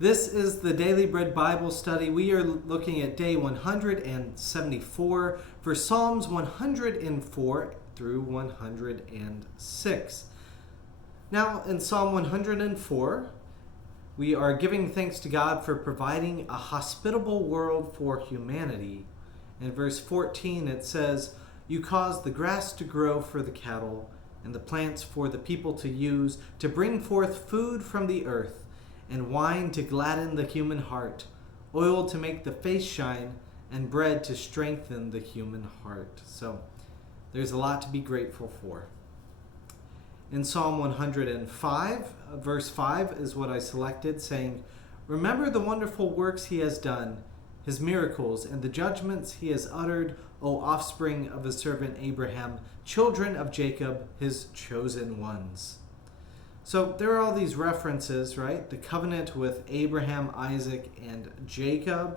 This is the Daily Bread Bible study. We are looking at day 174 for Psalms 104 through 106. Now, in Psalm 104, we are giving thanks to God for providing a hospitable world for humanity. In verse 14, it says, "You cause the grass to grow for the cattle, and the plants for the people to use, to bring forth food from the earth, and wine to gladden the human heart, oil to make the face shine, and bread to strengthen the human heart." So there's a lot to be grateful for. In Psalm 105, verse 5 is what I selected, saying, "Remember the wonderful works he has done, his miracles, and the judgments he has uttered, O offspring of his servant Abraham, children of Jacob, his chosen ones." So there are all these references, right? The covenant with Abraham, Isaac, and Jacob.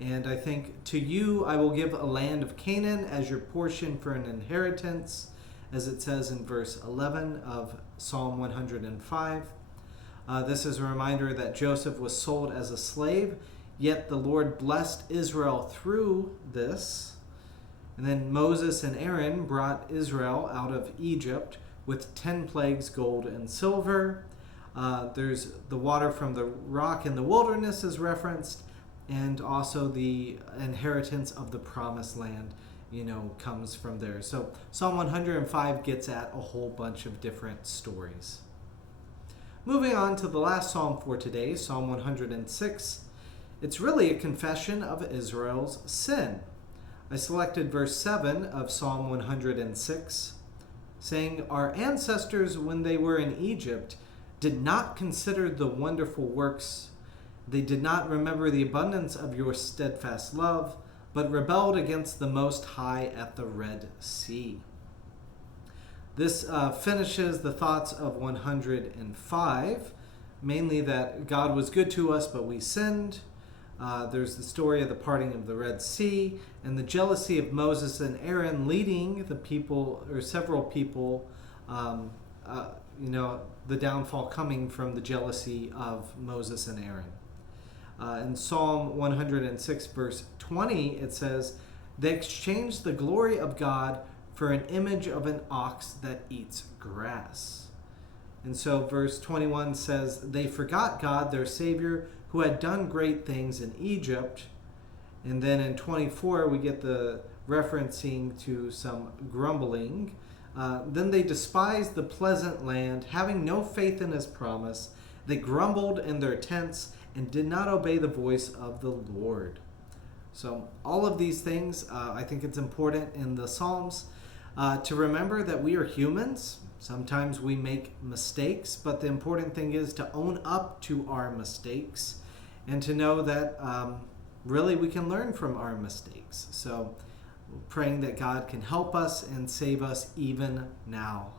And I think, "To you I will give a land of Canaan as your portion for an inheritance," as it says in verse 11 of Psalm 105. This is a reminder that Joseph was sold as a slave, yet the Lord blessed Israel through this. And then Moses and Aaron brought Israel out of Egypt with 10 plagues, gold and silver. There's the water from the rock in the wilderness is referenced, and also the inheritance of the promised land, comes from there. So Psalm 105 gets at a whole bunch of different stories. Moving on to the last psalm for today, Psalm 106. It's really a confession of Israel's sin. I selected verse 7 of Psalm 106, saying, "Our ancestors, when they were in Egypt, did not consider the wonderful works. They did not remember the abundance of your steadfast love, but rebelled against the Most High at the Red Sea." This finishes the thoughts of 105, mainly that God was good to us, but we sinned. There's the story of the parting of the Red Sea and the jealousy of Moses and Aaron leading the people, or several people, the downfall coming from the jealousy of Moses and Aaron. In Psalm 106, verse 20, it says, "They exchanged the glory of God for an image of an ox that eats grass." And so verse 21 says, "They forgot God, their Savior, who had done great things in Egypt." And then in 24, we get the referencing to some grumbling. "Then they despised the pleasant land, having no faith in his promise. They grumbled in their tents and did not obey the voice of the Lord." So all of these things, I think it's important in the Psalms to remember that we are humans. Sometimes we make mistakes, but the important thing is to own up to our mistakes and to know that really we can learn from our mistakes. So praying that God can help us and save us even now.